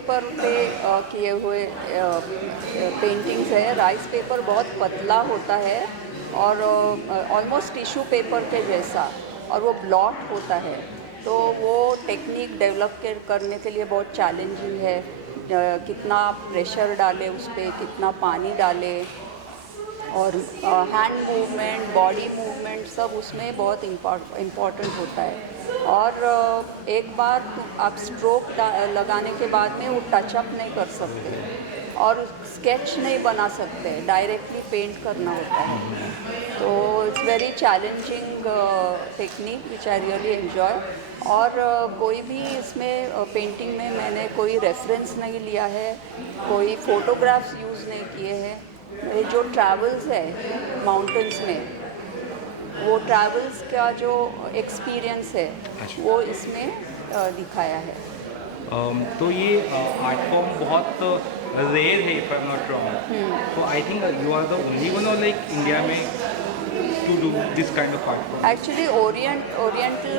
Paper पे किए हुए पेंटिंग्स है। राइस पेपर बहुत पतला होता है और ऑलमोस्ट टिश्यू पेपर के जैसा, और वो ब्लॉट होता है। तो वो टेक्निक डेवलप करने के लिए बहुत चैलेंजिंग है। कितना प्रेशर डालें उस पर, कितना पानी डालें, और हैंड मूवमेंट, बॉडी मूवमेंट सब उसमें बहुत इम्पॉर्टेंट होता है। और एक बार आप स्ट्रोक लगाने के बाद में वो टचअप नहीं कर सकते और स्केच नहीं बना सकते, डायरेक्टली पेंट करना होता है। तो it's very challenging technique which I really enjoy. और कोई भी इसमें पेंटिंग में मैंने कोई रेफरेंस नहीं लिया है, कोई फ़ोटोग्राफ्स यूज़ नहीं किए हैं। मेरे जो ट्रैवल्स है माउंटेन्स में, वो ट्रैवल्स का जो एक्सपीरियंस है वो इसमें दिखाया है। तो ये आर्ट फॉर्म बहुत रेयर है, if I am not wrong. तो I think you are the only one और लाइक इंडिया में to do this kind of art form. Actually oriental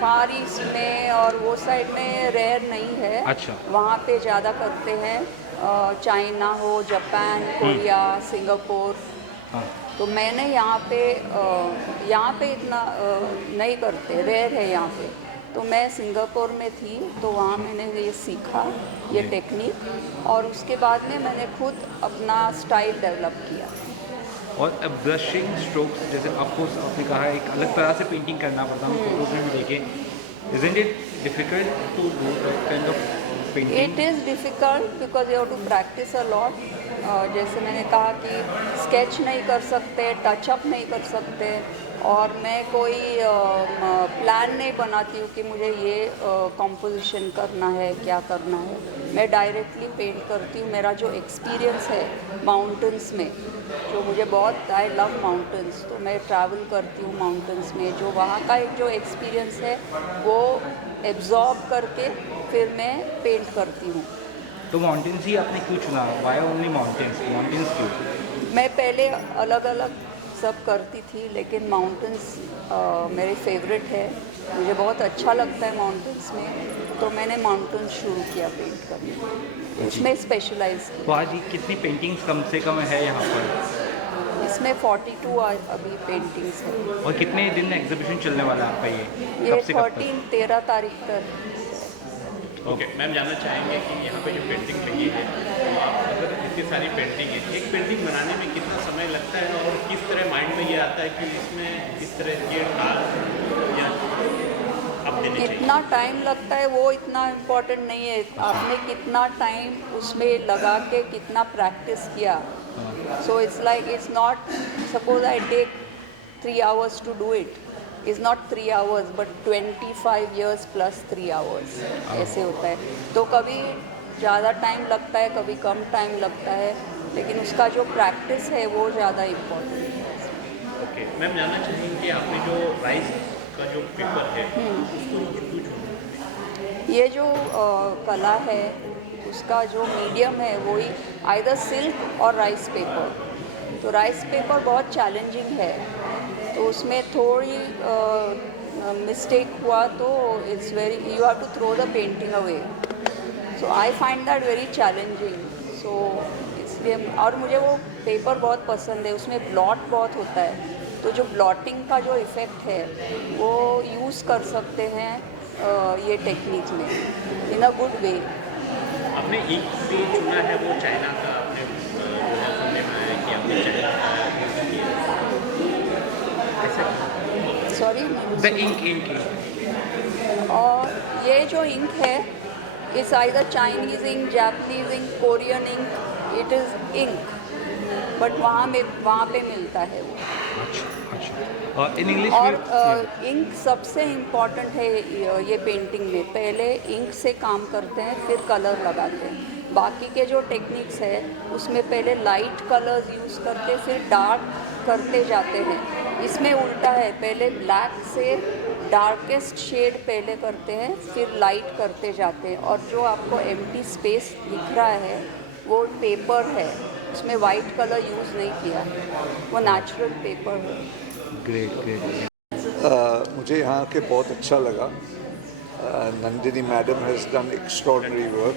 far east में और वो साइड में रेयर नहीं है। अच्छा। वहाँ पे ज़्यादा करते हैं, चाइना हो, जापान, कोरिया, सिंगापुर। हाँ। तो मैंने यहाँ पे इतना नहीं करते, रेयर है यहाँ पे। तो मैं सिंगापुर में थी तो वहाँ मैंने ये सीखा, ये टेक्निक, और उसके बाद में मैंने खुद अपना स्टाइल डेवलप किया। और ब्रशिंग स्ट्रोक्स जैसे आपको आपने कहा एक अलग तरह से पेंटिंग करना पड़ता है, फोटोज में भी देखें। Isn't it difficult to do that kind of painting? It is difficult because you have to practise a lot. जैसे मैंने कहा कि स्केच नहीं कर सकते, टचअप नहीं कर सकते, और मैं कोई प्लान नहीं बनाती हूँ कि मुझे ये कंपोजिशन करना है, क्या करना है। मैं डायरेक्टली पेंट करती हूँ। मेरा जो एक्सपीरियंस है माउंटेन्स में, जो मुझे बहुत, आई लव माउंटेन्स, तो मैं ट्रैवल करती हूँ माउंटेन्स में, जो वहाँ का एक जो एक्सपीरियंस है वो एब्जॉर्ब करके फिर मैं पेंट करती हूँ। तो माउंटेन्स ही आपने क्यों चुना? Y only mountains? माउंटेन्स क्यों? मैं पहले अलग अलग सब करती थी, लेकिन माउंटेन्स मेरे फेवरेट है। मुझे बहुत अच्छा लगता है माउंटेन्स में, तो मैंने माउंटेन्स शुरू किया पेंट करना, इसमें स्पेशलाइज तो आज ये कितनी पेंटिंग्स कम से कम है यहाँ पर? इसमें 42 अभी पेंटिंग्स हैं। और कितने दिन एग्जीबिशन चलने वाला है आपका ये? ये कब से कब तक? 13 तारीख तक। ओके मैम, जानना चाहेंगे कि यहाँ पे जो पेंटिंग लगी है, तो आप अगर इतनी सारी पेंटिंग है, एक पेंटिंग बनाने में कितना समय लगता है और किस तरह माइंड में ये आता है कि इसमें इस तरह के डाल या आप देने चाहिए? कितना टाइम लगता है वो इतना इम्पोर्टेंट नहीं है, आपने कितना टाइम उसमें लगा के कितना प्रैक्टिस किया। So it's like, it's not, suppose I take 3 hours to do it, is not 3 hours but 25 years plus 3 hours, ऐसे होता है। तो कभी ज़्यादा टाइम लगता है, कभी कम टाइम लगता है, लेकिन उसका जो प्रैक्टिस है वो ज़्यादा इम्पोर्टेंट है। ओके मैम, जानना चाहेंगे कि आपने जो राइस का जो पेपर है उसको क्यों चुना? ये जो कला है उसका जो मीडियम है वही आइदर सिल्क और राइस पेपर। तो राइस पेपर बहुत चैलेंजिंग है, तो उसमें थोड़ी मिस्टेक हुआ तो it's very, you have to throw the painting away. So I find that very challenging. So इसलिए, और मुझे वो पेपर बहुत पसंद है, उसमें ब्लॉट बहुत होता है, तो जो ब्लॉटिंग का जो इफ़ेक्ट है वो यूज़ कर सकते हैं ये टेक्निक में इन अ गुड वे। आपने एक भी चुना है वो चाइना का, आपने जो है सुनने में आया कि आपने चाइना का ऐसा? सॉरी, द इंक और ये जो इंक है इस either Chinese ink, Japanese ink, Korean ink, it is ink, but वहाँ पे मिलता है वो। अच्छा। इन इंग्लिश और इंक सबसे इम्पॉर्टेंट है ये पेंटिंग में। पहले इंक से काम करते हैं, फिर कलर लगाते हैं। बाकी के जो टेक्निक्स है उसमें पहले लाइट कलर्स यूज़ करते, फिर डार्क करते जाते हैं। इसमें उल्टा है, पहले ब्लैक से डार्केस्ट शेड पहले करते हैं, फिर लाइट करते जाते हैं। और जो आपको एम्प्टी स्पेस दिख रहा है वो पेपर है, उसमें वाइट कलर यूज़ नहीं किया है, वो नेचुरल पेपर है। Great great. मुझे यहाँ के बहुत अच्छा लगा। Nandini madam has done extraordinary work.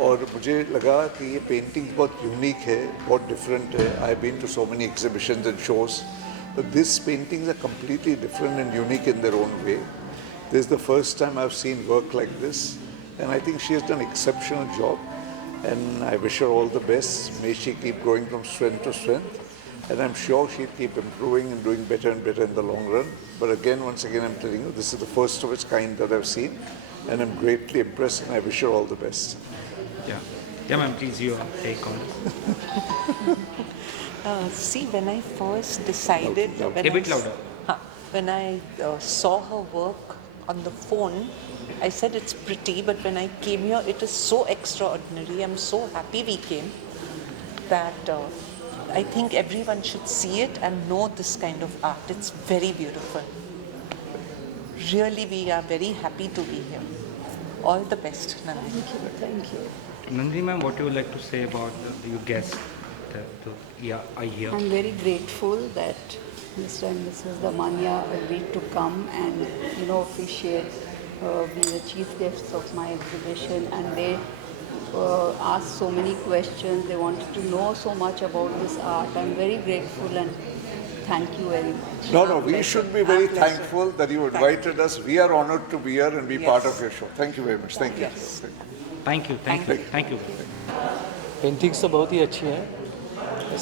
और मुझे लगा कि ये पेंटिंग बहुत यूनिक है, बहुत डिफरेंट है. I have been to so many exhibitions and shows, but these paintings are completely different and unique in their own way. This is the first time I've seen work like this, and I think she has done an exceptional job, and I wish her all the best. May she keep growing from strength to strength, and I'm sure she'll keep improving and doing better and better in the long run. But again, once again, I'm telling you, this is the first of its kind that I've seen, and I'm greatly impressed, and I wish her all the best. Yeah, ma'am, please, your take on it. See, when I first decided, A bit louder. When I saw her work on the phone, I said it's pretty, but when I came here, it is so extraordinary. I'm so happy we came that I think everyone should see it and know this kind of art. It's very beautiful. Really, we are very happy to be here. All the best, Nandini. Thank you. Nandini ma'am, what you would like to say about your guest? I hear. I'm very grateful that Mr. and Mrs. Damania agreed to come and, officiate, be the chief guests of my exhibition, and they asked so many questions. They wanted to know so much about this art. I'm very grateful and thank you very much. No, we should be very thankful that you invited us. We are honored to be here and be part of your show. Thank you very much. Thank you. Yes. Thank you. Paintings तो बहुत ही अच्छी हैं.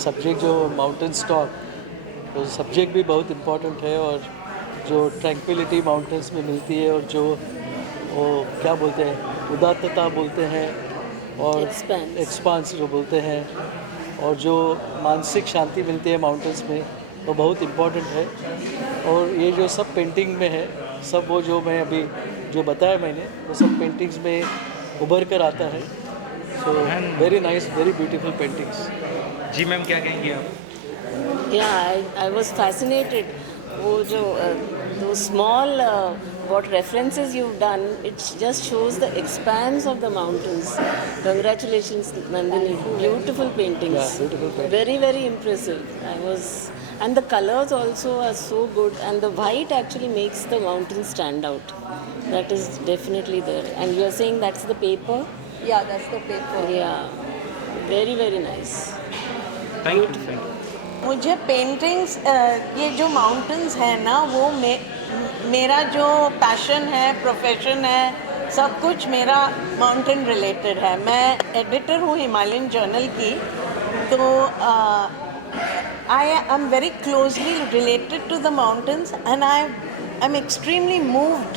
Subject जो mountain stock, तो subject भी बहुत important है, और जो ट्रैंक्विलिटी माउंटेन्स में मिलती है, और जो वो क्या बोलते हैं, उदात्तता बोलते हैं, और एक्सपांस जो बोलते हैं, और जो मानसिक शांति मिलती है माउंटेन्स में, वो बहुत इम्पोर्टेंट है. और ये जो सब पेंटिंग में है, सब वो जो मैं अभी जो बताया मैंने, वो सब पेंटिंग्स में उभर कर आता है. So very nice, very beautiful paintings. जी मैम, क्या कहेंगे आप? Yeah, I was fascinated. वो जो those small what references you've done, it just shows the expanse of the mountains. Congratulations, Nandini. Beautiful paintings. Yeah, beautiful paintings. Very, very impressive. And the colors also are so good, and the white actually makes the mountains stand out. That is definitely there. And you are saying that's the paper? Yeah, that's the paper. Yeah. Very, very nice. Thank you. मुझे paintings, ये जो mountains है ना, वो मेरा जो passion है, profession है, सब कुछ मेरा माउंटेन रिलेटेड है. मैं एडिटर हूँ हिमालयन जर्नल की, तो I am very closely related to the mountains, and I am extremely moved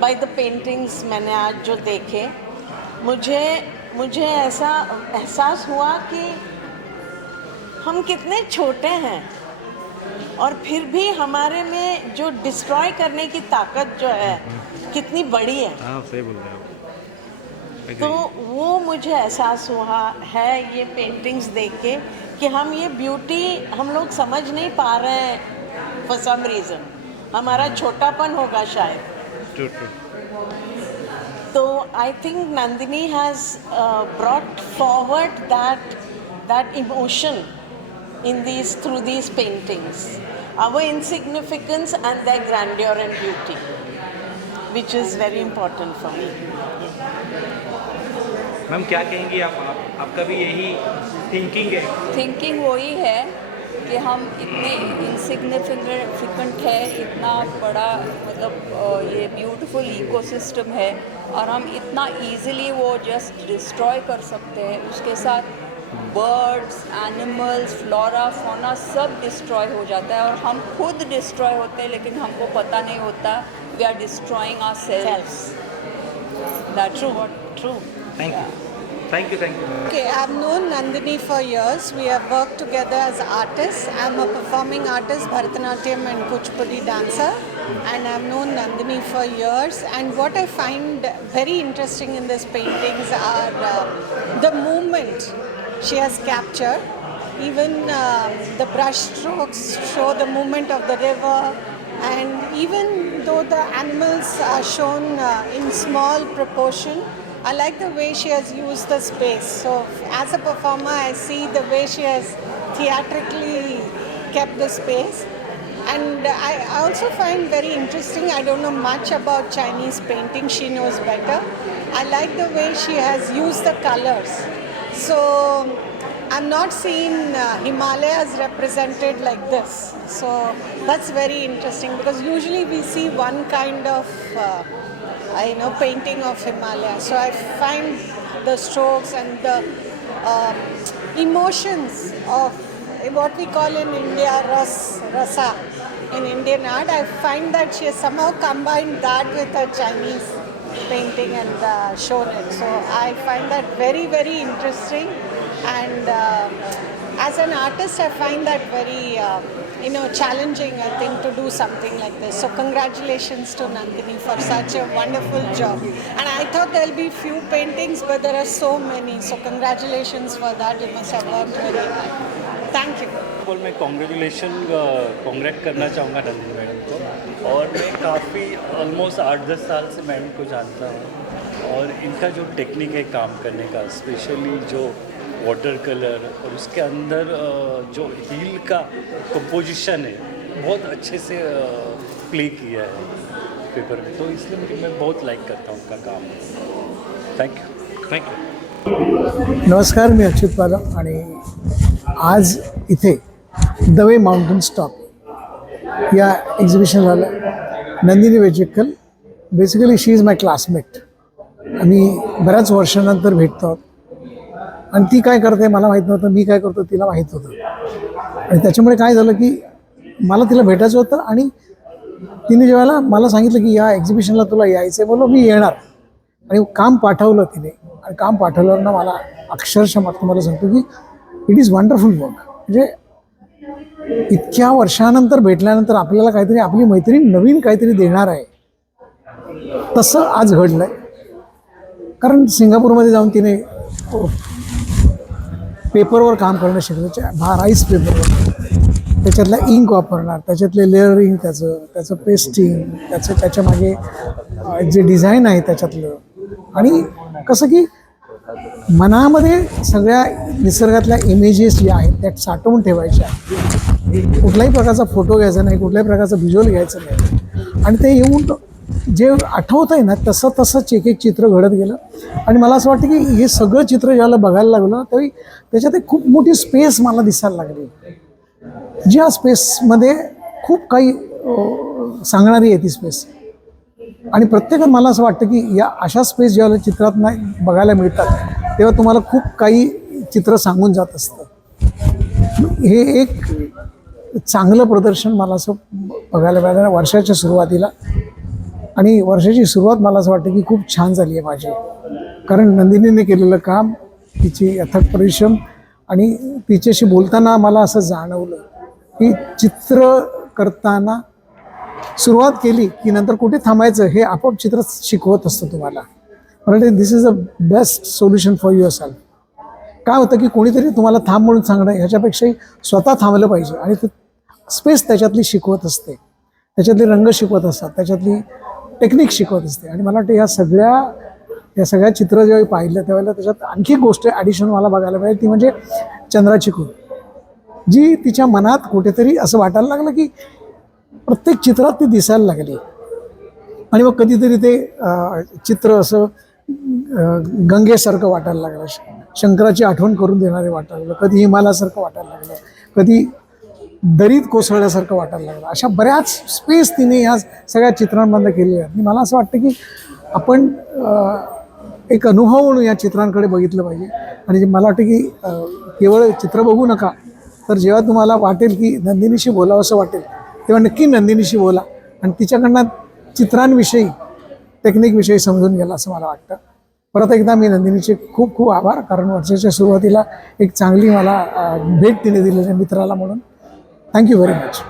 by the paintings. मैंने आज जो देखे, मुझे ऐसा एहसास हुआ कि हम कितने छोटे हैं, और फिर भी हमारे में जो डिस्ट्रॉय करने की ताकत जो है, कितनी बड़ी है. हाँ, सही बोल रहे हो. तो वो मुझे एहसास हुआ है ये पेंटिंग्स देख के, कि हम ये ब्यूटी हम लोग समझ नहीं पा रहे हैं फॉर सम रीज़न. हमारा छोटापन होगा शायद. True. तो I think Nandini has brought forward that emotion through these paintings, our insignificance and their grandeur and beauty, which is very important for me. Ma'am, क्या कहेंगी आपका भी यही थिंकिंग है? थिंकिंग वही है कि हम इतने इंसिग्निफिकेंट है, इतना बड़ा, मतलब ये ब्यूटीफुल इकोसिस्टम है, और हम इतना इजीली वो जस्ट डिस्ट्रॉय कर सकते हैं. उसके साथ बर्ड्स, एनिमल्स, फ्लोरा, फौना सब डिस्ट्रॉय हो जाता है, और हम खुद डिस्ट्रॉय होते हैं, लेकिन हमको पता नहीं होता. We are destroying ourselves. That's True. Thank you. Okay, I've known Nandini for years. We have worked together as artists. I'm a performing artist, Bharatanatyam and Kuchipudi dancer, and I've known Nandini for years. And what I find very interesting in these paintings are the movement she has captured. Even the brush strokes show the movement of the river, and even though the animals are shown in small proportion, I like the way she has used the space. So as a performer, I see the way she has theatrically kept the space. And I also find very interesting, I don't know much about Chinese painting, she knows better. I like the way she has used the colors. So I'm not seeing Himalayas represented like this. So that's very interesting because usually we see one kind of painting of Himalaya. So I find the strokes and the emotions of what we call in India rasa in Indian art. I find that she has somehow combined that with her Chinese painting and shown it. So I find that very, very interesting. And as an artist, I find that very challenging, I think, to do something like this. So congratulations to Nandini for such a wonderful job. And I thought there'll be few paintings, but there are so many. So congratulations for that. You must have worked very hard. Thank you. मैं congruent करना चाहूँगा Nandini madam को, और मैं काफ़ी almost 8-10 साल से madam को जानता हूँ, और इनका जो टेक्निक है काम करने का, स्पेशली जो वाटर कलर और उसके अंदर जो हील का कंपोजिशन है, बहुत अच्छे से प्ले किया है पेपर में, तो इसलिए मैं बहुत लाइक करता हूँ उनका काम. Thank you. नमस्कार, मी अच्युत पालम आणि आज इथे द वे माउंटन स्टॉप या एक्झिबिशन झालं. Nandini Vejekkal, basically she is my classmate. आम्ही बऱ्याच वर्षानंतर भेटतो आणि ती काय करते मला माहीत नव्हतं, मी काय करतो तिला माहीत होतं, आणि त्याच्यामुळे काय झालं की मला तिला भेटायचं होतं. आणि तिने जेव्हा मला सांगितलं की या एक्झिबिशनला तुला यायचं आहे, बोललो मी येणार. आणि काम पाठवलं तिने, आणि काम पाठवल्यावर ना मला अक्षरशः तुम्हाला सांगतो की इट इज वंडरफुल वर्क. म्हणजे इतक्या वर्षानंतर भेटल्यानंतर आपल्याला काहीतरी आपली मैत्रीण नवीन काहीतरी देणार आहे, तसं आज घडलं आहे. कारण सिंगापूरमध्ये जाऊन तिने पेपरवर काम करणं शिकलं, राईस पेपरवर, त्याच्यातला इंक वापरणार, त्याच्यातले लेअरिंग, त्याचं पेस्टिंग, त्याच्यामागे जे डिझाईन आहे त्याच्यातलं, आणि कसं की मनामध्ये सगळ्या निसर्गातल्या इमेजेस ज्या आहेत त्या साठवून ठेवायच्या. कुठल्याही प्रकारचा फोटो घ्यायचा नाही, कुठल्याही प्रकारचं व्हिज्युअल घ्यायचं नाही, आणि ते येऊन जे आठवत आहे ना तसं तसंच एक एक चित्र घडत गेलं. आणि मला असं वाटतं की हे सगळं चित्र ज्याला बघायला लागलं त्यावेळी त्याच्यात एक खूप मोठी स्पेस मला दिसायला लागली, ज्या स्पेसमध्ये खूप काही सांगणारी आहे ती स्पेस. आणि प्रत्येकात मला असं वाटतं की या अशा स्पेस ज्यावेळेला चित्रात नाही बघायला मिळतात तेव्हा तुम्हाला खूप काही चित्र सांगून जात असतं. हे एक चांगलं प्रदर्शन मला असं बघायला मिळालं वर्षाच्या सुरुवातीला. आणि वर्षाची सुरुवात मला असं वाटतं की खूप छान झाली आहे माझी, कारण नंदिनीने केलेलं काम, तिची अथक परिश्रम, आणि तिच्याशी बोलताना मला असं जाणवलं की चित्र करताना सुरुवात केली की नंतर कुठे थांबायचं हे आपोआप चित्र शिकवत असतं तुम्हाला. मला वाटतं this is a best solution for your self. काय होतं की कोणीतरी तुम्हाला थांब म्हणून सांगणं ह्याच्यापेक्षाही स्वतः थांबलं पाहिजे, आणि ते स्पेस त्याच्यातली शिकवत असते, त्याच्यातले रंग शिकवत असतात, त्याच्यातली टेक्निक शिकवत असते. आणि मला वाटतं या सगळ्या चित्र जेव्हा पाहिलं त्यावेळेला त्याच्यात आणखी एक गोष्ट ॲडिशन मला बघायला मिळेल, ती म्हणजे चंद्राची खूण, जी तिच्या मनात कुठेतरी असं वाटायला लागलं की प्रत्येक चित्रात ती दिसायला लागली. आणि मग कधीतरी ते चित्र असं गंगेसारखं वाटायला लागलं, शंकराची आठवण करून देणारे वाटायला लागलं, कधी हिमालयासारखं वाटायला लागलं, कधी दरीत कोसळल्यासारखं वाटायला लागलं. अशा बऱ्याच स्पेस तिने ह्या सगळ्या चित्रांमधनं केलेल्या आहेत. आणि मला असं वाटतं की आपण एक अनुभव म्हणून या चित्रांकडे बघितलं पाहिजे. आणि मला वाटतं की केवळ चित्र बघू नका, तर जेव्हा तुम्हाला वाटेल की नंदिनीशी बोलावं असं वाटेल तेव्हा नक्की नंदिनीशी बोला आणि तिच्याकडनं चित्रांविषयी, टेक्निकविषयी समजून गेला असं मला वाटतं. परत एकदा मी नंदिनीचे खूप खूप आभार, कारण वर्षाच्या सुरुवातीला एक चांगली मला भेट तिने दिलेल्या मित्राला म्हणून. Thank you very much.